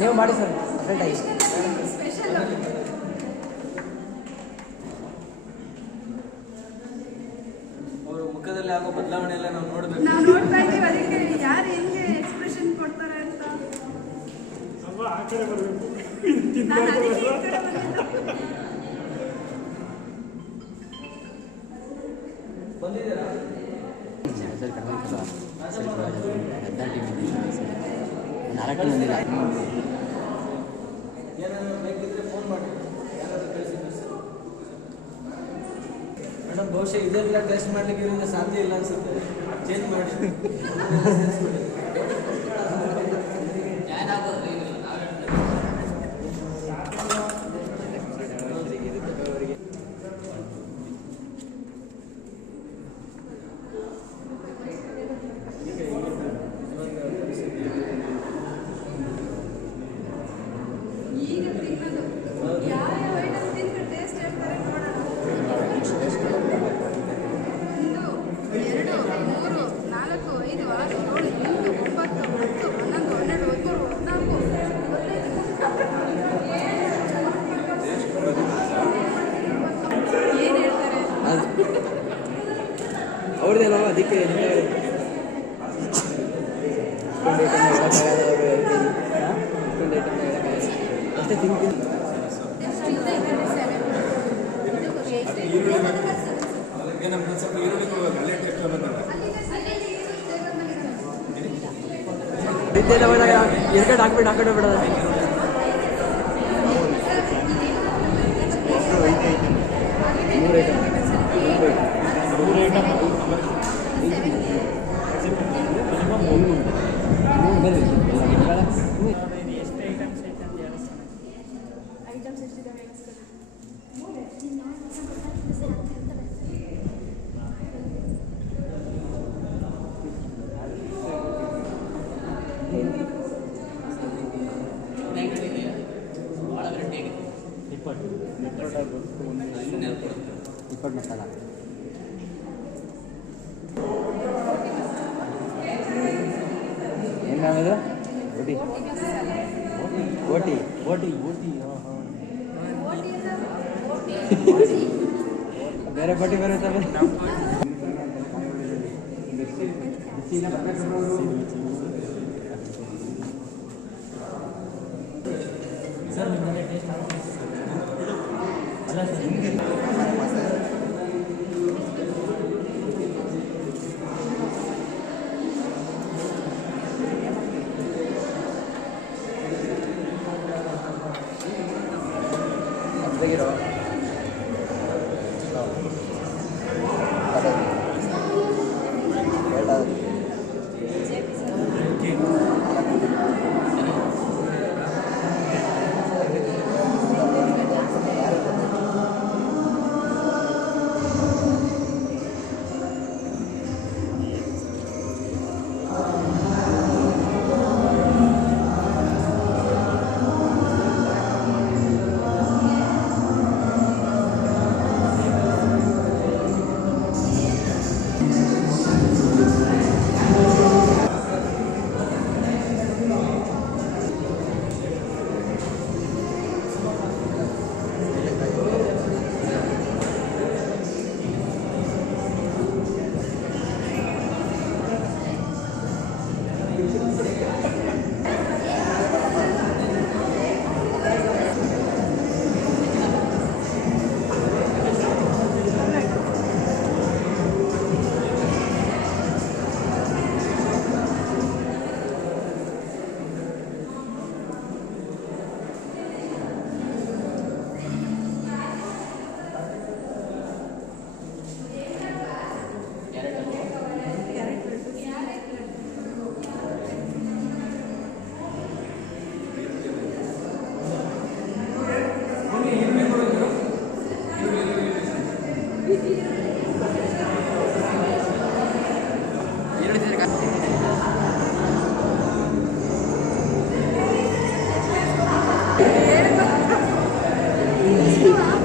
ನೀವು ಮಾಡಿ ಸರ್ ಡಿಫ್ರೆಂಟಾಗಿ. ಅವರು ಮುಖದಲ್ಲಿ ಆಗೋ ಬದಲಾವಣೆ ಎಲ್ಲ ನಾವು ನೋಡ್ಬೇಕು. ನಾವು ನೋಡ್ತಾ ಇದ್ದೀವಿ, ಅದಕ್ಕೆ ಯಾರು ಹೆಂಗೆ ಎಕ್ಸ್ಪ್ರೆಷನ್ ಕೊಡ್ತಾರೆ ಅಂತ. ಆ ಕಡೆ ಬರಬೇಕು. ನಾನು ಅದಕ್ಕೆ ಈ ಕಡೆ ಬಂದಿದ್ದು. ಬಂದಿದ್ದೀರಾ? ಸರ್ ಕಡಿಮೆ ಇತ್ತಲ್ಲ, ಸ್ವಲ್ಪ 14 ಮಂದಿ 4 ಮಂದಿ ಏನಾದರೂ ಬೇಕಿದ್ರೆ ಫೋನ್ ಮಾಡಿ, ಯಾರಾದರೂ ಕಳಿಸಿ. ಮೇಡಮ್ ಬಹುಶಃ ಇದೆಲ್ಲ ಟೆಸ್ಟ್ ಮಾಡ್ಲಿಕ್ಕೆ ಇರೋದು ಸಾಧ್ಯ ಇಲ್ಲ ಅನ್ಸುತ್ತೆ, ಚೇಂಜ್ ಮಾಡಿ. ಈಗ ತಿನ್ನೋದು ಯಾವ ಐಟಮ್ ತಿಂದ್ರೆ ಟೇಸ್ಟ್ ಹೇಳ್ತಾರೆ ನೋಡೋಣ. 1, 2, 3, 4, 5, 6, 7, 8, 9, 10, 11, 12, 13, 14 ಏನು ಹೇಳ್ತಾರೆ ಅವ್ರದ್ದೇನೋ ಅದಕ್ಕೆ ಅಷ್ಟೇ ತಿಂತೀನಿ. ಸ್ವಲ್ಪ ಈರುಳ್ಳಿ ಕೊಡ್ಬೇಕು, ಅಲ್ಲೇ ಟೇಸ್ಟ್ ಬಂದಾಗ. ಬಿದ್ದೆಲ್ಲ ಹೋದಾಗ ಎರ್ಗಡೆ ಹಾಕ್ಬಿಟ್ಟು ಬಿಡೋದು. ಇಪ್ಪತ್ತು ಮಸಾಲ ಏನಾಗೋದು ಓಟಿ ಓಟಿ ಓಟಿ ಬೇರೆ ಬಟ್ಟಿ ಬರುತ್ತಲ್ಲ. ಸರ್ ನಿಮಗೆ ಟೇಸ್ಟ್ ಅಲ್ಲ ಸರ್ ನಿಮಗೆ ತೆಗಿರೋ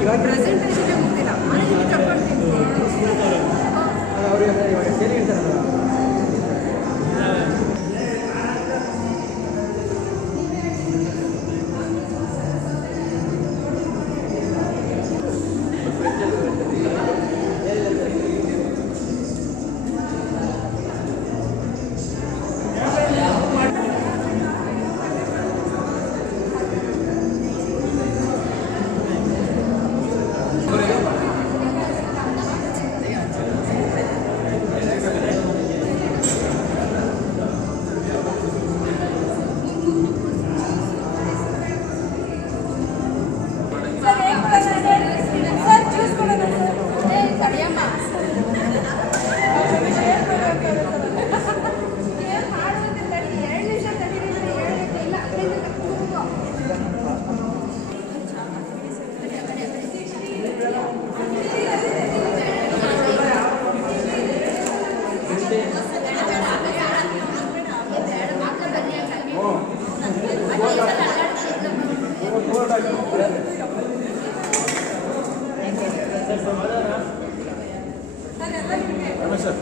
ಇವಾಗ ಪ್ರೆಸೆಂಟೇಷನ್ ಮುಗಿದಿಲ್ಲ ಮನೆಗೆ ಕರ್ಕೊಳ್ತೀನಿ ಅವ್ರಿಗೆ ಇವಾಗ ಸೇರಿ ಇರ್ತಾರಲ್ಲ ಸರ್ ಜ್ಯೂಸ್ ಕೊಡೋಣ ಸರ್ ತಡಿಯಮ್ಮ ಏನು ಮಾಡುವಂತೆ ತಡಿ 2 ನಿಮಿಷ ತಡೀರಿ ಇಲ್ಲ ಸರ್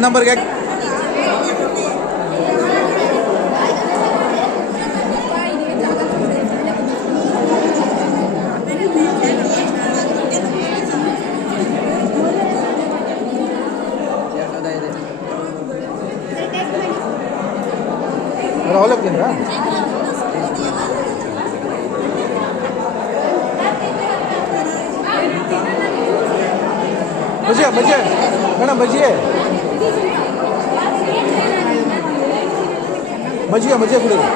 ನನ್ನ ನಂಬರ್ಗೆ ಅವಲಕ್ಕಿ ಅಂದ್ರ ಬಜ್ಜಿ ಬಜ್ಜಿ ಮೇಡಮ್ ಬಜ್ಜಿ ಮಜ್ಜಿಗೆ ಮಜ್ಜಿಗೆ ಕುಡಿದು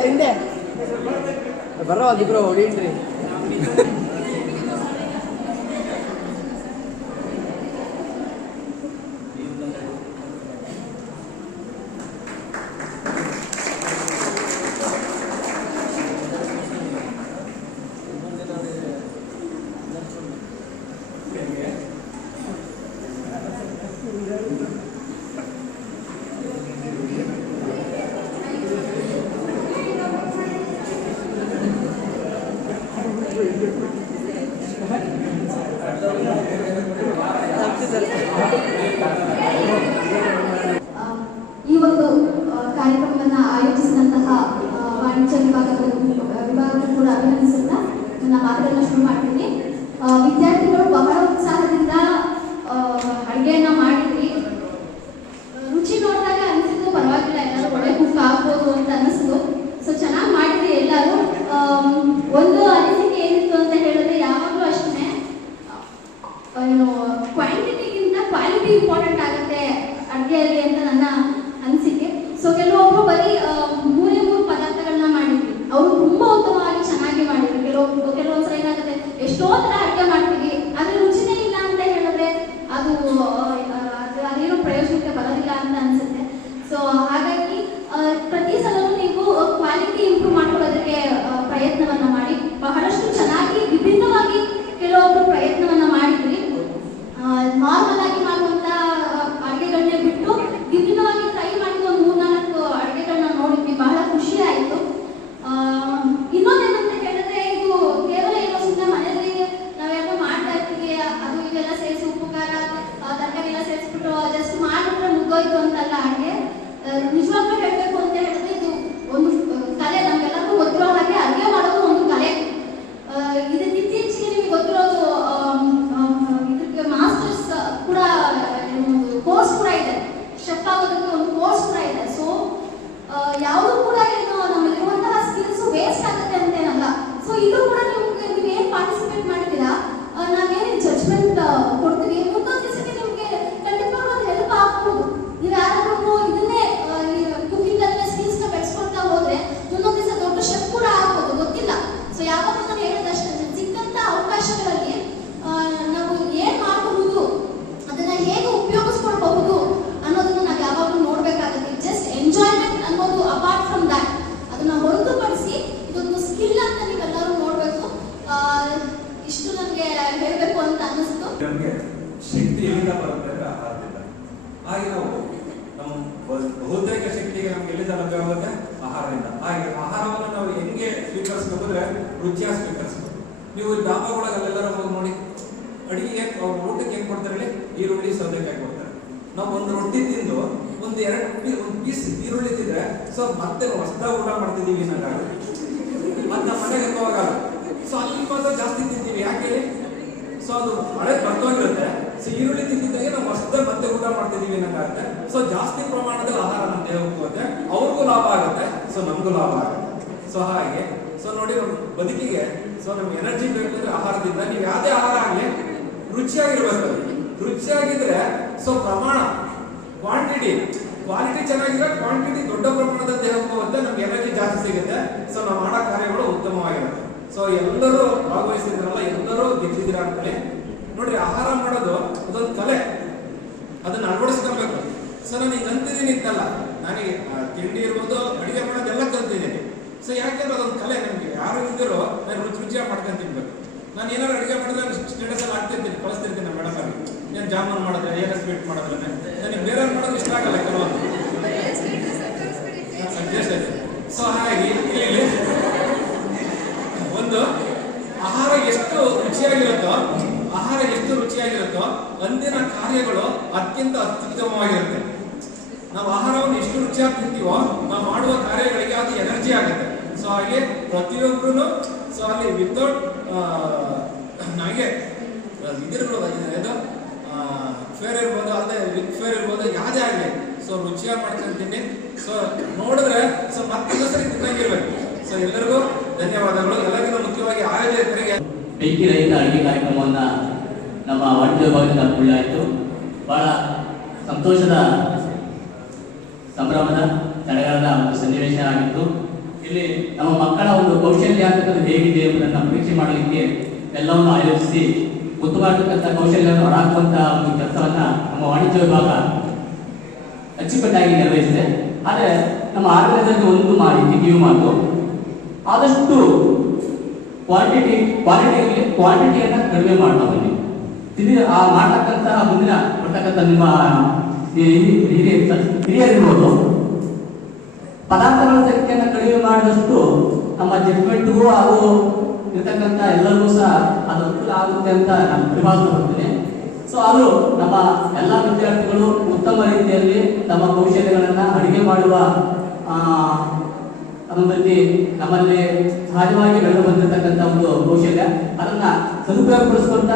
ಹಿಂದೆ ಬರೋದು ಇಬ್ರು ಹೊಡೀನ್ರಿ. ಈ ಒಂದು ಕಾರ್ಯಕ್ರಮವನ್ನು ಆಯೋಜಿಸಿದಂತಹ ವಾಣಿಜ್ಯ ವಿಭಾಗಕ್ಕೂ ಕೂಡ ನನ್ನ ಮಾತುಗಳನ್ನ ಶುರು ಮಾಡ್ತೀನಿ. ವಿದ್ಯಾರ್ಥಿಗಳು ಬಹಳ ಉತ್ಸಾಹದಿಂದ ಅಡುಗೆಯನ್ನ ಮಾಡಿದ್ರಿ. ರುಚಿ ನೋಡಿದಾಗ ಅನಿಸಿದ್ದು ಪರವಾಗಿಲ್ಲ, ಎಲ್ಲರೂ ಒಳ್ಳೆ ಕುಕ್ ಆಗ್ಬೋದು ಅಂತ ಅನಿಸ್ತು. ಸೊ ಚೆನ್ನಾಗಿ ಮಾಡಿದ್ರಿ ಎಲ್ಲರೂ. ಒಂದು ಅನಿಸಿಕೆ ಏನಿತ್ತು ಅಂತ ಹೇಳಿದ್ರೆ, ಯಾವಾಗಲೂ ಅಷ್ಟೇ ಏನು ಕ್ವಾಂಟಿಟಿಗಿಂತ ಕ್ವಾಲಿಟಿ ಇಂಪಾರ್ಟೆಂಟ್ ಆಗುತ್ತೆ ಅಡುಗೆಯಲ್ಲಿ ಅಂತ ನನ್ನ ಅನಿಸಿಕೆ. ಸೊ ಕೆಲವೊಬ್ರು ಬರೀ 3 ಪದಾರ್ಥಗಳನ್ನ ಮಾಡಿದ್ವಿ, ಅವರು ತುಂಬಾ ಉತ್ತಮವಾಗಿ ಚೆನ್ನಾಗಿ ಮಾಡಿದ್ರು. ಕೆಲವೊಂದ್ಸಲ ಏನಾಗುತ್ತೆ, ಎಷ್ಟೋ ಥರ ಅಡುಗೆ ಮಾಡ್ತೀವಿ, ಅದ್ರ ರುಚಿನೇ ಇಲ್ಲ ಅಂತ ಹೇಳಿದ್ರೆ ಅದೇನು ಪ್ರಯೋಜನಕ್ಕೆ ಬರೋದಿಲ್ಲ ಅಂತ ಅನ್ಸುತ್ತೆ. ಸೊ ಹಾಗಾಗಿ ಪ್ರತಿ ಸಲವೂ ನೀವು ಕ್ವಾಲಿಟಿ ಇಂಪ್ರೂವ್ ಮಾಡ್ಕೊಳ್ಳೋದಕ್ಕೆ ಪ್ರಯತ್ನವನ್ನ ಮಾಡಿ. ಬಹಳಷ್ಟು ಚೆನ್ನಾಗಿ ವಿಭಿನ್ನವಾಗಿ ಕೆಲವೊಬ್ರು ಪ್ರಯತ್ನವನ್ನ ಮಾಡಿದ್ರಿ. ನಾರ್ಮಲ್ ಆಗಿ ಮಾಡುವಂತ ಅಡುಗೆಗಳನ್ನೇ ಬಿಟ್ಟು ವಿಭಿನ್ನವಾಗಿ ಟ್ರೈ ಮಾಡಿದ ಒಂದು 3-4 ಅಡುಗೆಗಳನ್ನ ನೋಡಿದ್ವಿ, ಬಹಳ ಖುಷಿ ಆಯಿತು. ಇನ್ನೊಂದೇನಂತ ಹೇಳಿದ್ರೆ, ಇದು ಕೇವಲ ಏನೋ ಸುಮ್ಮನೆ ಮನೆಯಲ್ಲಿ ನಾವೇನೋ ಮಾಡ್ತಾ ಇರ್ತೀವಿ, ಅದು ಇದೆಲ್ಲ ಸೇರಿಸಿ ಉಪ್ಪು ಖಾರ ತರಕಾರಿ ಎಲ್ಲ ಸೇರಿಸ್ಬಿಟ್ಟು ಜಸ್ಟ್ ಮಾಡಿಬಿಟ್ರೆ ಮುಗ್ಗೋಯ್ತು ಅಂತಲ್ಲ ಅಡುಗೆ. ನಿಜವಾಗ್ಲೂ ಹೇಳಬೇಕು ಅಂತ ಹೇಳಿದ್ರೆ, ಇದು ಒಂದು ಕಲೆ. ನಮ್ಗೆಲ್ಲರಿಗೂ ಗೊತ್ತಿರೋ ಹಾಗೆ ಅಡುಗೆ ಮಾಡೋದು ಒಂದು ಕಲೆ. ಇದಕ್ಕೆ ಇತ್ತೀಚೆಗೆ ನಿಮಗೆ ಗೊತ್ತಿರೋದು ಇದಕ್ಕೆ ಮಾಸ್ಟರ್ಸ್ ಕೂಡ ಕೋರ್ಸ್ ಕೂಡ ಇದೆ, ಶೆಫ್ ಆಗೋದಕ್ಕೆ ಒಂದು ಕೋರ್ಸ್ ಕೂಡ ಇದೆ. ಸೊ ಯಾವುದು ಕೂಡ ಏನು ನಮ್ಮಲ್ಲಿರುವಂತಹ ಸ್ಕಿಲ್ಸ್ ವೇಸ್ಟ್ ಆಗುತ್ತೆ ಅಂತೇನಲ್ಲ. ಸೊ ಇದು ಕೂಡ ನೀವೇನು ಪಾರ್ಟಿಸಿಪೇಟ್ ಮಾಡಿದ್ದೀರಾ, ನಾವೇನು ಜಡ್ಜ್ಮೆಂಟ್ ಕೊಡ್ತೀವಿ, ಮುಂದೊಂದು ದಿವಸಕ್ಕೆ ನಿಮಗೆ ಖಂಡಿತವಾಗ್ಲೂ ಅದು ಹೆಲ್ಪ್ ಆಗ್ಬೋದು. ನೀವು ಯಾರಾದ್ರೂ ಇದನ್ನೇ ಕುಕಿಂಗ್ ಅಲ್ಲೇ ಸ್ಕಿಲ್ಸ್ನ ಬೆಳೆಸ್ಕೊಳ್ತಾ ಹೋದ್ರೆ ಮುಂದೊಂದು ದಿವಸ ದೊಡ್ಡ ಶೆಫ್ ಕೂಡ ಆಗ್ಬೋದು, ಗೊತ್ತಿಲ್ಲ. ಸೊ ಯಾವಾಗ ನಾನು ಹೇಳಿದಷ್ಟೇ, ಸಿಕ್ಕಂತ ಅವಕಾಶಗಳಲ್ಲಿ ನಾವು ಏನ್ ಮಾಡಬಹುದು, ಅದನ್ನ ಹೇಗೆ ಉಪಯೋಗಿಸ್ಕೊಳ್ಬಹುದು ಅನ್ನೋದನ್ನ ನಾವು ಯಾವಾಗಲೂ ನೋಡ್ಬೇಕಾಗುತ್ತೆ. ಜಸ್ಟ್ ಎಂಜಾಯ್ಮೆಂಟ್ ಅನ್ನೋದು ಅಪಾರ್ಟ್ ಫ್ರಮ್ ದ್ಯಾಟ್, ಅದನ್ನ ಹೊರತುಪಡಿಸಿ ಇದೊಂದು ಸ್ಕಿಲ್ ಅಂತ ನೀವೆಲ್ಲರೂ ನೋಡ್ಬೇಕು. ಇಷ್ಟು ನನಗೆ ಹೇಳಬೇಕು ಅಂತ ಅನ್ನಿಸ್ತು. ನಮಗೆ ಶಕ್ತಿ ಎಲ್ಲಿಂದ ಬರುತ್ತೆ ಅಂದ್ರೆ ಆಹಾರದಿಂದ. ಹಾಗೆ ನಾವು ನಮ್ಮ ಬಹುತೇಕ ಶಕ್ತಿಗೆ ನಮ್ಗೆ ಎಲ್ಲಿಂದ ಲಭ್ಯವಾಗುತ್ತೆ? ಆಹಾರದಿಂದ. ಹಾಗೆ ಆಹಾರವನ್ನು ನಾವು ಹೆಂಗೆ ಸ್ವೀಕರಿಸ್ಬೇಕಂದ್ರೆ ರುಚಿಯಾಗಿ ಸ್ವೀಕರಿಸ್ಬೇಕು. ನೀವು ಡಾಬಾಗಳಲ್ಲೆಲ್ಲರೂ ಹೋಗಿ ನೋಡಿ, ಅಡಿಗೆಗೆ ಊಟಕ್ಕೆ ಹೆಂಗ್ ಕೊಡ್ತಾರೆ? ಈರುಳ್ಳಿ ಸೌತೆಕಾಯಿ ಕೊಡ್ತಾರೆ. ನಾವು ಒಂದು ರೊಟ್ಟಿ ತಿಂದು ಒಂದು ಪೀಸ್ ಈರುಳ್ಳಿ ತಿಂದ್ರೆ ಸೊ ಮತ್ತೆ ಹೊಸದಾಗಿ ಊಟ ಮಾಡ್ತಿದ್ದೀವಿ ಅನ್ನೋಕ್ಕಾಗುತ್ತೆ. ಮತ್ತೆ ನಮ್ಮ ಮನೆಗೆ ಹೋಗಲ್ಲ. ಸೊ ಅಲ್ಲಿ ಮಾತ್ರ ಜಾಸ್ತಿ ತಿಂತೀವಿ. ಯಾಕೆ ಹೇಳಿ? ಸೊ ಅದು ಹಳೆ ಬರ್ತೋಗಿರುತ್ತೆ. ಸೊ ಈರುಳ್ಳಿ ತಿಂದಿದ್ದಾಗೆ ನಾವು ಹೊಸದಾಗಿ ಮತ್ತೆ ಊಟ ಮಾಡ್ತಿದ್ದೀವಿ ಅನ್ನೋಕ್ಕಾಗುತ್ತೆ. ಸೊ ಜಾಸ್ತಿ ಪ್ರಮಾಣದಲ್ಲಿ ಆಹಾರ ನಮ್ಮ ದೇಹಕ್ಕೆ ಹೋಗುತ್ತೆ, ಅವ್ರಿಗೂ ಲಾಭ ಆಗುತ್ತೆ, ಸೊ ನಮಗೂ ಲಾಭ ಆಗುತ್ತೆ. ಸೊ ಹಾಗೆ ಸೊ ನೋಡಿ, ನಮ್ಮ ಬದುಕಿಗೆ ಸೊ ನಮ್ಗೆ ಎನರ್ಜಿ ಬೇಕಂದ್ರೆ ಆಹಾರದಿಂದ. ನೀವು ಯಾವುದೇ ಆಹಾರ ಆಗಲಿ ರುಚಿಯಾಗಿರ್ಬೇಕು. ರುಚಿಯಾಗಿದ್ರೆ ಸೊ ಪ್ರಮಾಣ, ಕ್ವಾಲಿಟಿ ಚೆನ್ನಾಗಿದ್ರೆ ಕ್ವಾಂಟಿಟಿ ದೊಡ್ಡ ಪ್ರಮಾಣದ ದೇಹಕ್ಕೆ ಹೋಗುತ್ತೆ, ನಮ್ಗೆ ಎನರ್ಜಿ ಜಾಸ್ತಿ ಸಿಗುತ್ತೆ. ಸೊ ನಾವು ಮಾಡೋ ಕಾರ್ಯಗಳು ಉತ್ತಮವಾಗಿರುತ್ತೆ. ಸೊ ಎಲ್ಲರೂ ಭಾಗವಹಿಸಿದ್ರಲ್ಲ, ಎಲ್ಲರೂ ಗೆದ್ದಿದ್ದೀರ ಅಂತೇಳಿ ನೋಡ್ರಿ. ಆಹಾರ ಮಾಡೋದು ಅದೊಂದು ಕಲೆ, ಅದನ್ನ ಅಳವಡಿಸ್ಕೊಳ್ಬೇಕು. ಸೊ ನಾನು ಈಗ ಅಂತಿದ್ದೀನಿ ಅಂತಲ್ಲ, ನನಗೆ ತಿಂಡಿ ಇರ್ಬೋದು, ಅಡಿಗೆ ಮಾಡೋದೆಲ್ಲ ಕಲ್ತಿದ್ದೀನಿ. ಸೊ ಯಾಕೆಂದ್ರೆ ಅದೊಂದು ಕಲೆ. ನಮ್ಗೆ ಯಾರು ಇದ್ದರೂ ನಾನು ರುಚಿಯಾಗಿ ಮಾಡ್ಕೊಂಡು ತಿನ್ಬೇಕು. ನಾನು ಏನಾದ್ರು ಅಡುಗೆ ಮಾಡಿದ್ರೆ ಸ್ಟೇಟಸ್ ಅಲ್ಲಿ ಆಗ್ತಿರ್ತೀನಿ, ಕಳಿಸ್ತಿರ್ತೀನಿ ನಮ್ಮ ಮೇಡಮ್ ಅಲ್ಲಿ. ನಾನು ಜಾಮೂನ್ ಮಾಡಿದ್ರೆ, ಏನೋ ಸ್ವೀಟ್ ಮಾಡಿದ್ರೆ ನನಗೆ ಬೇರೆ ಮಾಡೋದು ಇಷ್ಟ ಆಗಲ್ಲ ಕೆಲವೊಂದು. ಸೊ ಹಾಗಾಗಿ ಇಲ್ಲಿ ಒಂದು ಆಹಾರ ಎಷ್ಟು ರುಚಿಯಾಗಿರುತ್ತೋ ಅಂದಿನ ಕಾರ್ಯಗಳು ಅತ್ಯಂತ ಅತ್ಯುತ್ತಮವಾಗಿರುತ್ತೆ. ನಾವು ಆಹಾರವನ್ನು ಎಷ್ಟು ರುಚಿಯಾಗಿ ತಿಂತೀವೋ ನಾವು ಮಾಡುವ ಕಾರ್ಯಗಳಿಗೆ ಅದು ಎನರ್ಜಿ ಆಗುತ್ತೆ. ಸೊ ಹಾಗೆ ಪ್ರತಿಯೊಬ್ಬರು ಸೊ ಅಲ್ಲಿ ವಿತೌಟ್ ನನಗೆ ಇದಿರ್ಬೋದು, ಇದು ಫೇರ್ ಇರ್ಬೋದು, ಅದೇ ವಿತ್ ಫೇರ್ ಇರ್ಬೋದು, ಯಾವುದೇ ಆಗಲಿ ಸೊ ರುಚಿಯಾಗಿ ಮಾಡ್ಕೊಂತೀನಿ. ಸೊ ನೋಡಿದ್ರೆ ಸೊ ಮತ್ತೊಂದು ಸರಿ ತಿನ್ನಂಗಿರ್ಬೇಕು. ಸೊ ಎಲ್ಲರಿಗೂ ಧನ್ಯವಾದಗಳು. ಎಲ್ಲರಿಗೂ ಮುಖ್ಯವಾಗಿ ಆಯೋಜಕರಿಗೆ. ಬೆಂಕಿ ರಹಿತ ಅಡುಗೆ ಕಾರ್ಯಕ್ರಮವನ್ನು ನಮ್ಮ ವಾಣಿಜ್ಯ ವಿಭಾಗದಿಂದ ಹಮ್ಮಿಕೊಳ್ಳಲಾಯಿತು. ಬಹಳ ಸಂತೋಷದ ಸಂಭ್ರಮದ ಸಡಗರದ ಒಂದು ಸನ್ನಿವೇಶ ಆಗಿತ್ತು. ಇಲ್ಲಿ ನಮ್ಮ ಮಕ್ಕಳ ಒಂದು ಕೌಶಲ್ಯ ಅಂತಕ್ಕಂಥದ್ದು ಹೇಗಿದೆ ಎಂಬುದನ್ನು ಪರೀಕ್ಷೆ ಮಾಡಲಿಕ್ಕೆ ಎಲ್ಲವನ್ನು ಆಯೋಜಿಸಿ ಉತ್ತಮವಾದಂಥ ಕೌಶಲ್ಯವನ್ನು ಹೊರಹಾಕುವಂತಹ ಒಂದು ಕೆಲಸವನ್ನ ನಮ್ಮ ವಾಣಿಜ್ಯ ವಿಭಾಗ ಅಚ್ಚುಕಟ್ಟಾಗಿ ನಿರ್ವಹಿಸಿದೆ. ಆದರೆ ನಮ್ಮ ಆಡಳಿತದಲ್ಲಿ ಒಂದು ಮಾಹಿತಿ ಕಿವಿ ಮಾತು, ಆದಷ್ಟು ಕ್ವಾಂಟಿಟಿಯನ್ನು ಕಡಿಮೆ ಮಾಡ್ತಾ ಬನ್ನಿ. ಆ ಮಾಡ್ತಕ್ಕಂತಹ ಮುಂದಿನ ಬರ್ತಕ್ಕಂಥ ನಿಮ್ಮ ಹಿರಿಯರಿರ್ಬೋದು, ಪದಾರ್ಥಗಳ ಸಂಖ್ಯೆಯನ್ನು ಕಡಿಮೆ ಮಾಡಿದಷ್ಟು ನಮ್ಮ ಜಡ್ಜ್ಮೆಂಟ್ಗೂ ಹಾಗೂ ಇರ್ತಕ್ಕಂಥ ಎಲ್ಲರಿಗೂ ಸಹ ಅದು ಅನುಕೂಲ ಆಗುತ್ತೆ ಅಂತ ನಾನು ಪರಿಭಾಷೆ ಬರ್ತೀನಿ. ಸೊ ಅದು ನಮ್ಮ ಎಲ್ಲ ವಿದ್ಯಾರ್ಥಿಗಳು ಉತ್ತಮ ರೀತಿಯಲ್ಲಿ ತಮ್ಮ ಕೌಶಲ್ಯಗಳನ್ನು ಅಡುಗೆ ಮಾಡುವ ಅದೊಂದು ರೀತಿ ನಮ್ಮಲ್ಲಿ ಸಹಜವಾಗಿ ಬೆಳೆದು ಬಂದಿರತಕ್ಕಂಥ ಒಂದು ಕೌಶಲ್ಯ. ಅದನ್ನ ಸದುಪಯೋಗಪಡಿಸ್ಕೊಂತ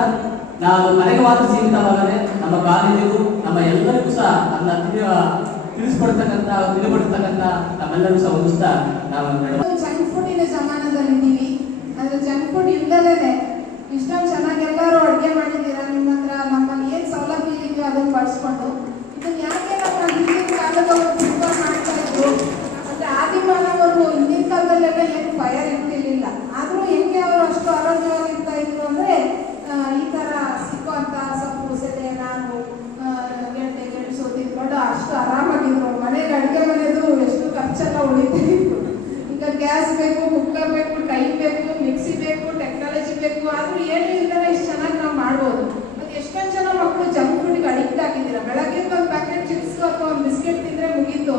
ನಾವು ಮನೆಗೆ ಮಾತ್ರ ಸೀಮಿತವಾಗದೆ ನಮ್ಮ ಕಾಲೇಜಿಗೂ ನಮ್ಮ ಎಲ್ಲರಿಗೂ ಸಹ ಅದನ್ನ ತಿಳಿಪಡಿಸ್ತಕ್ಕಂಥ ನಮ್ಮೆಲ್ಲರೂ ಸಹ ಹೊಂದಿಸ್ತಾ ನಾವು ಜಂಕ್ ಫುಡ್ಡಿನ ಜಮಾನದಲ್ಲಿದ್ದೀವಿ. ಅಂದ್ರೆ ಜಂಕ್ ಫುಡ್ ಇಲ್ದಲೇ ಇಷ್ಟೊಂದು ಚೆನ್ನಾಗಿ ಎಲ್ಲರೂ ಅಡುಗೆ ಮಾಡಿದ್ದೀರಾ. ನಿಮ್ಮ ಹತ್ರ ನಮ್ಮಲ್ಲಿ ಏನು ಸೌಲಭ್ಯ ಇದೆಯೋ ಅದನ್ನು ಬಳಸ್ಕೊಂಡು ಇದನ್ನ ಯಾಕೆ ನಮ್ಮ ಹಿಂದಿನ ಕಾಲದವರು ತುಂಬ ಮಾಡ್ತಾ ಇದ್ರು ಅಂದ್ರೆ ಆದಿಮಾನವರು ಹಿಂದಿನ ಕಾಲದಲ್ಲೆಲ್ಲ ಏನು ಫೈರ್ ಇರ್ತಿರ್ಲಿಲ್ಲ. ಆದರೂ ಹೆಂಗೆ ಅವರು ಅಷ್ಟು ಆರೋಗ್ಯವಾಗಿರ್ತಾ ಇದ್ರು ಅಂದ್ರೆ ಈ ತರ ಸಿಕ್ಕುವಂತ ಸೊಪ್ಪು ಸೆಲೆ ನಾನು ಗೆಡ್ಡೆ ಗೆಣಸು ತಿನ್ಕೊಂಡು ಅಷ್ಟು ಆರಾಮಾಗಿದ್ರು. ಮನೇಲಿ ಅಡುಗೆ ಮನೆಯದು ಎಷ್ಟು ಖರ್ಚೆಲ್ಲ ಉಳಿತಾ ಇತ್ತು. ಈಗ ಗ್ಯಾಸ್ ಬೇಕು, ಕುಕ್ಕರ್ ಬೇಕು, ಟೈಮ್ ಬೇಕು, ಮಿಕ್ಸಿ ಬೇಕು, ಟೆಕ್ನಾಲಜಿ ಬೇಕು. ಆದ್ರೂ ಏನು ಇಲ್ಲದೆ ಇಷ್ಟು ಚೆನ್ನಾಗಿ ನಾವು ಮಾಡ್ಬೋದು. ಮತ್ತೆ ಎಷ್ಟೊಂದು ಜನ ಮಕ್ಕಳು ಜಂಕ್ ಫುಡ್ಗೆ ಅಡಿಕ್ಟ್ ಆಗಿದ್ದೀರಾ. ಬೆಳಗ್ಗೆ ಒಂದು ಪ್ಯಾಕೆಟ್ ಚಿಪ್ಸ್ ಅಥವಾ ಒಂದು ಬಿಸ್ಕೆಟ್ ತಿಂದ್ರೆ ಮುಗೀತು.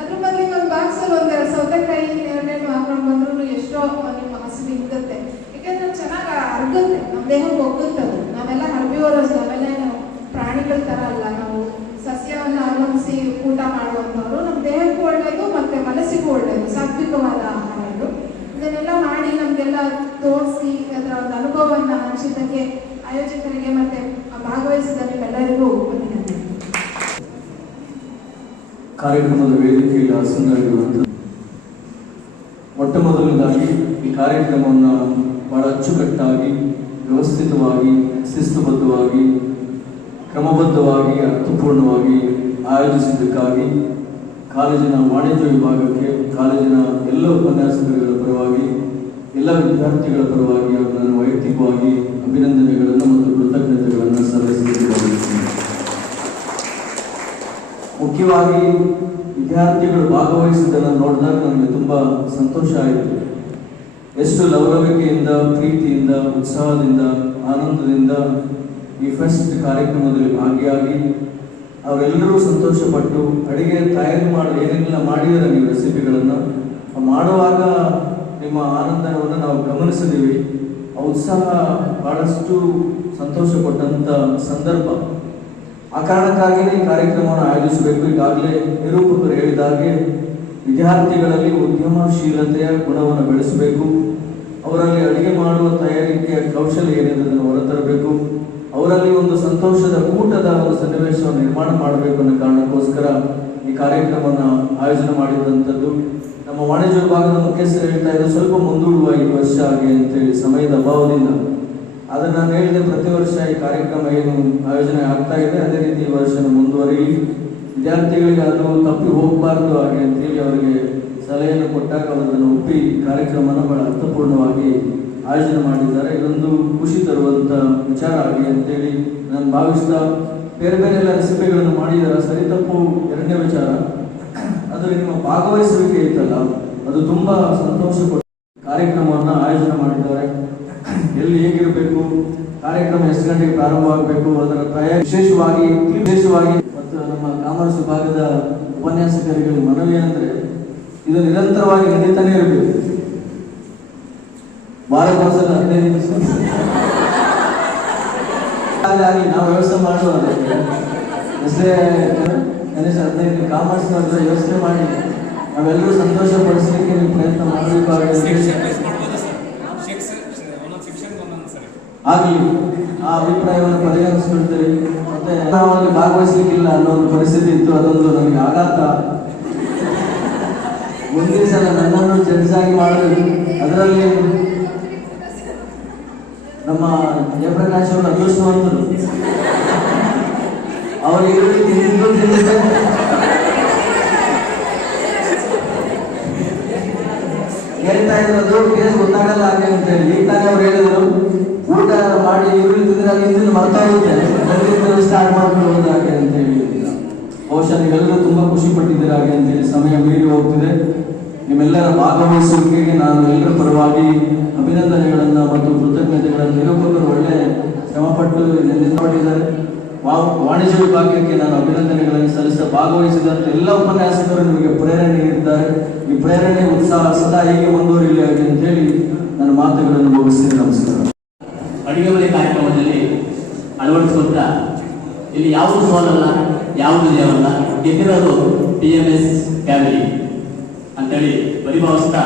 ಅದ್ರ ಬದಲಿಗೆ ಒಂದು ಬಾಕ್ಸಲ್ಲಿ ಒಂದೆರಡು ಸೌತೆಕಾಯಿ ಎರಡೇನು ಹಾಕೊಂಡು ಬಂದ್ರೂ ಎಷ್ಟೋ ನಿಮ್ಮ ಹಸಿವು ಇರುತ್ತೆ. ಯಾಕೆಂದ್ರೆ ಚೆನ್ನಾಗಿ ಅರ್ಗುತ್ತೆ, ನಮ್ಮ ದೇಹಕ್ಕೆ ಹೋಗುತ್ತೆ. ಅದು ನಾವೆಲ್ಲ ಹರ್ಬಿವೋರು, ನಾವೆಲ್ಲ ಪ್ರಾಣಿಗಳ ಥರ ಅಲ್ಲ. ನಾವು ಸಸ್ಯವನ್ನು ಅವಲಂಬಿಸಿ ಊಟ ಮಾಡುವಂಥವ್ರು. ನಮ್ಮ ದೇಹಕ್ಕೂ ಒಳ್ಳೆಯದು ಮತ್ತು ಮನಸ್ಸಿಗೂ ಒಳ್ಳೆಯದು, ಸಾತ್ವಿಕವಾದ ಆಹಾರ ಇದು. ಇದನ್ನೆಲ್ಲ ಮಾಡಿ ನಮಗೆಲ್ಲ ತೋರಿಸಿ ಅದರ ಒಂದು ಅನುಭವವನ್ನು ಹಂಚಿದ್ದಕ್ಕೆ ಆಯೋಜಕರಿಗೆ ಮತ್ತು ಭಾಗವಹಿಸಿದ ನಿಮ್ಮೆಲ್ಲರಿಗೂ ವಂದನೆಗಳು. ಕಾರ್ಯಕ್ರಮದ ವೇದಿಕೆಯಲ್ಲಿ ಆಸೀನರಾಗಿರುವಂಥ ಮೊಟ್ಟ ಮೊದಲನೇದಾಗಿ ಈ ಕಾರ್ಯಕ್ರಮವನ್ನು ಬಹಳ ಅಚ್ಚುಕಟ್ಟಾಗಿ, ವ್ಯವಸ್ಥಿತವಾಗಿ, ಶಿಸ್ತುಬದ್ಧವಾಗಿ, ಕ್ರಮಬದ್ಧವಾಗಿ, ಅರ್ಥಪೂರ್ಣವಾಗಿ ಆಯೋಜಿಸಿದ್ದಕ್ಕಾಗಿ ಕಾಲೇಜಿನ ವಾಣಿಜ್ಯ ವಿಭಾಗಕ್ಕೆ, ಕಾಲೇಜಿನ ಎಲ್ಲ ಉಪನ್ಯಾಸಕರುಗಳ ಪರವಾಗಿ, ಎಲ್ಲ ವಿದ್ಯಾರ್ಥಿಗಳ ಪರವಾಗಿ ಅವರನ್ನು ವೈಯಕ್ತಿಕವಾಗಿ ಅಭಿನಂದನೆಗಳನ್ನು ಮತ್ತು ಕೃತಜ್ಞತೆಗಳನ್ನು ಸಲ್ಲಿಸುತ್ತಿದ್ದೇನೆ. ಮುಖ್ಯವಾಗಿ ವಿದ್ಯಾರ್ಥಿಗಳು ಭಾಗವಹಿಸಿದ್ದನ್ನು ನೋಡಿದಾಗ ನನಗೆ ತುಂಬ ಸಂತೋಷ ಆಯಿತು. ಎಷ್ಟು ಲವಲವಿಕೆಯಿಂದ, ಪ್ರೀತಿಯಿಂದ, ಉತ್ಸಾಹದಿಂದ, ಆನಂದದಿಂದ ಈ ಫೆಸ್ಟ್ ಕಾರ್ಯಕ್ರಮದಲ್ಲಿ ಭಾಗಿಯಾಗಿ ಅವರೆಲ್ಲರೂ ಸಂತೋಷಪಟ್ಟು ಅಡಿಗೆ ತಯಾರಿ ಮಾಡಿ ಏನೆಲ್ಲ ಮಾಡಿದರೆ ನೀವು ರೆಸಿಪಿಗಳನ್ನು ಮಾಡುವಾಗ ನಿಮ್ಮ ಆನಂದವನ್ನು ನಾವು ಗಮನಿಸಿದ್ದೀವಿ. ಆ ಉತ್ಸಾಹ ಬಹಳಷ್ಟು ಸಂತೋಷ ಕೊಟ್ಟಂಥ ಸಂದರ್ಭ. ಆ ಕಾರಣಕ್ಕಾಗಿಯೇ ಈ ಕಾರ್ಯಕ್ರಮವನ್ನು ಆಯೋಜಿಸಬೇಕು. ಈಗಾಗಲೇ ನಿರೂಪಕರು ಹೇಳಿದಾಗೆ ವಿದ್ಯಾರ್ಥಿಗಳಲ್ಲಿ ಉದ್ಯಮಶೀಲತೆಯ ಗುಣವನ್ನು ಬೆಳೆಸಬೇಕು. ಅವರಲ್ಲಿ ಅಡುಗೆ ಮಾಡುವ ತಯಾರಿಕೆಯ ಕೌಶಲ್ಯ ಏನಿದೆ ಅದನ್ನು ಹೊರತರಬೇಕು. ಅವರಲ್ಲಿ ಒಂದು ಸಂತೋಷದ ಕೂಟದ ಒಂದು ಸನ್ನಿವೇಶವನ್ನು ನಿರ್ಮಾಣ ಮಾಡಬೇಕು ಅನ್ನೋ ಕಾರಣಕ್ಕೋಸ್ಕರ ಈ ಕಾರ್ಯಕ್ರಮವನ್ನು ಆಯೋಜನೆ ಮಾಡಿದಂಥದ್ದು. ನಮ್ಮ ವಾಣಿಜ್ಯ ವಿಭಾಗದ ಮುಖ್ಯಸ್ಥರು ಹೇಳ್ತಾ ಇದ್ದು ಸ್ವಲ್ಪ ಮುಂದೂಡುವ ಈ ವರ್ಷ ಹಾಗೆ ಅಂತೇಳಿ ಸಮಯದ ಅಭಾವದಿಂದ. ಆದರೆ ನಾನು ಹೇಳಿದೆ ಪ್ರತಿ ವರ್ಷ ಈ ಕಾರ್ಯಕ್ರಮ ಏನು ಆಯೋಜನೆ ಆಗ್ತಾ ಇದೆ ಅದೇ ರೀತಿ ಈ ವರ್ಷ ಮುಂದುವರಿಲಿ. ವಿದ್ಯಾರ್ಥಿಗಳಿಗೆ ಅದು ತಪ್ಪಿ ಹೋಗಬಾರ್ದು ಹಾಗೆ ಅಂತೇಳಿ ಅವರಿಗೆ ಸಲಹೆಯನ್ನು ಕೊಟ್ಟಾಗ ಅವರನ್ನು ಒಪ್ಪಿ ಕಾರ್ಯಕ್ರಮನ ಬಹಳ ಅರ್ಥಪೂರ್ಣವಾಗಿ ಆಯೋಜನೆ ಮಾಡಿದ್ದಾರೆ. ಇದೊಂದು ಖುಷಿ ತರುವಂಥ ವಿಚಾರ ಆಗಿ ಅಂತೇಳಿ ನಾನು ಭಾವಿಸ್ತಾ, ಬೇರೆ ಬೇರೆ ಎಲ್ಲ ರೆಸಿಪಿಗಳನ್ನು ಮಾಡಿದ್ದಾರೆ. ಸರಿ ತಪ್ಪು ಎರಡನೇ ವಿಚಾರ, ಅದು ನಿಮ್ಮ ಭಾಗವಹಿಸುವಿಕೆ ಇತ್ತಲ್ಲ ಅದು ತುಂಬ ಸಂತೋಷ ಕೊಟ್ಟು ಕಾರ್ಯಕ್ರಮವನ್ನು ಆಯೋಜನೆ ಮಾಡಿದ್ದಾರೆ. ಎಲ್ಲಿ ಹೇಗಿರಬೇಕು, ಕಾರ್ಯಕ್ರಮ ಎಷ್ಟು ಗಂಟೆಗೆ ಪ್ರಾರಂಭವಾಗಬೇಕು, ಅದರ ತಯಾರಿ ವಿಶೇಷವಾಗಿ ಮತ್ತು ನಮ್ಮ ಕಾಮರ್ಸ್ ವಿಭಾಗದ ಉಪನ್ಯಾಸಕರಿಗೆ ಮನವಿ ಏನಂದ್ರೆ ಇದು ನಿರಂತರವಾಗಿ ನಡೀತಾನೆ ಇರಬೇಕು. ವಾರಕ್ಕೊಂದ್ಸಲ 15 ದಿವಸ ಹಾಗಾಗಿ ನಾವು ವ್ಯವಸ್ಥೆ ಮಾಡುವ ಎಷ್ಟೇ ಕನಿಷ್ಠ 15 ಕಾಮರ್ಸ್ ಮಾಡಿದ್ರೆ ಯೋಚನೆ ಮಾಡಿ ನಾವೆಲ್ಲರೂ ಸಂತೋಷ ಪಡಿಸಲಿಕ್ಕೆ ನೀವು ಪ್ರಯತ್ನ ಮಾಡಬೇಕಾಗುತ್ತೆ. ಆಗಲಿ ಆ ಅಭಿಪ್ರಾಯವನ್ನು ಪರಿಗಣಿಸ್ಕೊಳ್ತೇವೆ. ಮತ್ತೆ ನಾವು ಅಲ್ಲಿ ಭಾಗವಹಿಸ್ಲಿಕ್ಕಿಲ್ಲ ಅನ್ನೋ ಒಂದು ಪರಿಸ್ಥಿತಿ ಇತ್ತು. ಅದೊಂದು ನನಗೆ ಆಘಾತ. ಮುಂದಿನ ಸಲ ನನ್ನನ್ನು ಜಡ್ಜಾಗಿ ಮಾಡಬೇಕು. ಅದರಲ್ಲಿ ನಮ್ಮ ಜಯಪ್ರಕಾಶ್ ಅವರು ಅದೃಷ್ಟವಂತರು. ಅವರಿಗೆ ಹೇಳ್ತಾ ಇದ್ರು ಕೇಸ್ ಗೊತ್ತಾಗಲ್ಲ ಹಾಗೆ ಅಂತ ಹೇಳಿ. ಈಗ ತಾನೇ ಅವ್ರು ಹೇಳಿದ್ರು ಊಟ ಮಾಡಿ ಈರುಳ್ಳಿ ತಿಂದ್ರೆ ಹಿಂದಿನ ಮರ್ತಾ ಹೋಗುತ್ತೆ, ಸ್ಟಾರ್ಟ್ ಮಾಡ್ಕೊಳ್ಳೋದು ಹಾಗೆ ಅಂತ ಹೇಳಿ. ಬಹುಶಃ ನೀವೆಲ್ಲರೂ ತುಂಬಾ ಖುಷಿ ಪಟ್ಟಿದ್ದೀರ ಹಾಗೆ ಅಂತೇಳಿ. ಸಮಯ ಮೀರಿ ಹೋಗ್ತಿದೆ. ನಿಮ್ಮೆಲ್ಲರ ಭಾಗವಹಿಸುವಿಕೆಗೆ ನಾನು ಎಲ್ಲರ ಪರವಾಗಿ ಅಭಿನಂದನೆಗಳನ್ನು ಮತ್ತು ಕೃತಜ್ಞತೆಗಳನ್ನು, ನಿರೂಪಕರು ಒಳ್ಳೆ ಶ್ರಮಪಟ್ಟು ಮಾಡಿದ್ದಾರೆ. ವಾಣಿಜ್ಯ ವಿಭಾಗಕ್ಕೆ ನಾನು ಅಭಿನಂದನೆಗಳನ್ನು ಸಲ್ಲಿಸ ಭಾಗವಹಿಸಿದಂಥ ಎಲ್ಲ ಉಪನ್ಯಾಸಕರು ನಿಮಗೆ ಪ್ರೇರಣೆ ನೀಡಿದ್ದಾರೆ. ಈ ಪ್ರೇರಣೆ ಉತ್ಸಾಹ ಸದಾ ಹೀಗೆ ಮುಂದುವರಿಯಲಿ ಹಾಗೆ ಅಂತ ಹೇಳಿ ನನ್ನ ಮಾತುಗಳನ್ನು ಮುಗಿಸ್ತೀನಿ. ನಮಸ್ಕಾರ. ಅಡುಗೆ ಮನೆ ಕಾರ್ಯಕ್ರಮದಲ್ಲಿ ಅಳವಡಿಸುವಂತ ಇಲ್ಲಿ ಯಾವುದು ಸೋಲಲ್ಲ, ಯಾವುದು ಜಯವಲ್ಲ, ಗೆದ್ದಿರೋದು PMS ಫ್ಯಾಮಿಲಿ ಅಂತೇಳಿ ಪರಿಭಾವಿಸ್ತಾ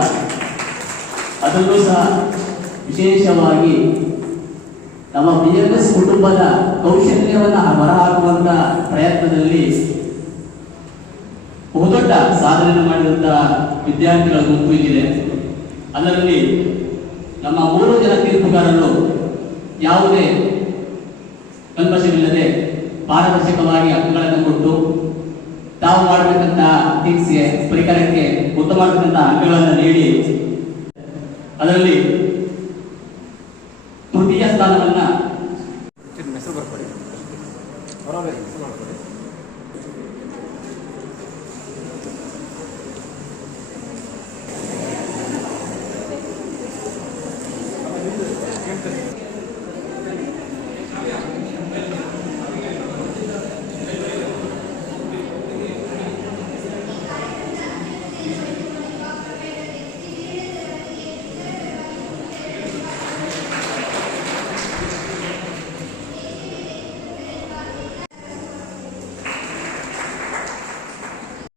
ಅದರಲ್ಲೂ ಸಹ ವಿಶೇಷವಾಗಿ ನಮ್ಮ BMS ಕುಟುಂಬದ ಕೌಶಲ್ಯವನ್ನು ಹೊರಹಾಕುವಂತ ಪ್ರಯತ್ನದಲ್ಲಿ ಬಹುದೊಡ್ಡ ಸಾಧನೆ ಮಾಡಿದಂತಹ ವಿದ್ಯಾರ್ಥಿಗಳ ಗುಂಪು ಇಲ್ಲಿದೆ. ಅದರಲ್ಲಿ ನಮ್ಮ 3 ಜನ ತೀರ್ಪುಗಾರರು ಯಾವುದೇ ಕಲ್ಮಶವಿಲ್ಲದೆ ಪಾರದರ್ಶಕವಾಗಿ ಅಂಕಗಳನ್ನು ಕೊಟ್ಟು ತಾವು ಮಾಡಬೇಕಂತ ಥಿಂಗ್ಸ್ಗೆ ಪರಿಕರಕ್ಕೆ ಉತ್ತಮವಾದಂತಹ ಅಂಕಗಳನ್ನು ನೀಡಿ ಅದರಲ್ಲಿ ತೃತೀಯ ಸ್ಥಾನವನ್ನ